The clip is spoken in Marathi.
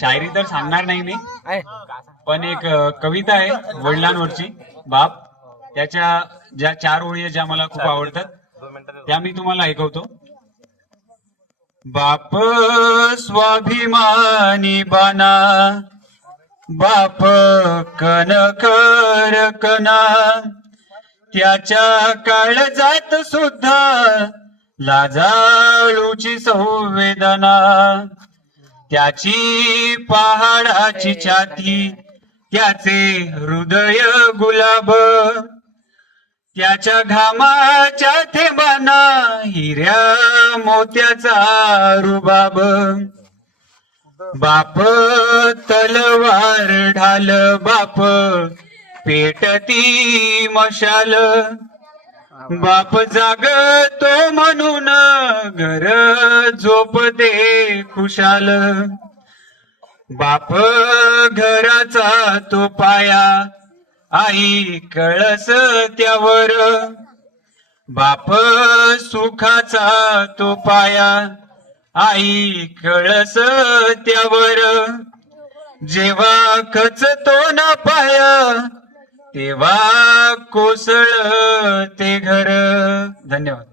शायरी तर सांगणार नाही मी, पण एक कविता आहे वडिलांवरची, बाप. त्याच्या ज्या 4 ओळी आहेत ज्या मला खूप आवडतात त्या मी तुम्हाला ऐकवतो. बाप स्वाभिमानी बाना, बाप कणकर कणा, त्याच्या काळजात सुद्धा लाजाळूची संवेदना, त्याची पहाडाची छाती, त्याचे हृदय गुलाब, त्याच्या घामाच्या थेंबांना हिऱ्या मोत्याचा रुबाब. बाप तलवार ढाल, बाप पेटती मशाल, बाप जागतो म्हणून घर झोपते खुशाल. बाप घराचा तो पाया, आई कळस त्यावर, बाप सुखाचा तो पाया, आई कळस त्यावर. जेव्हा खचतो ना पाया, तेव्हा कोसळ ते घर. धन्यवाद.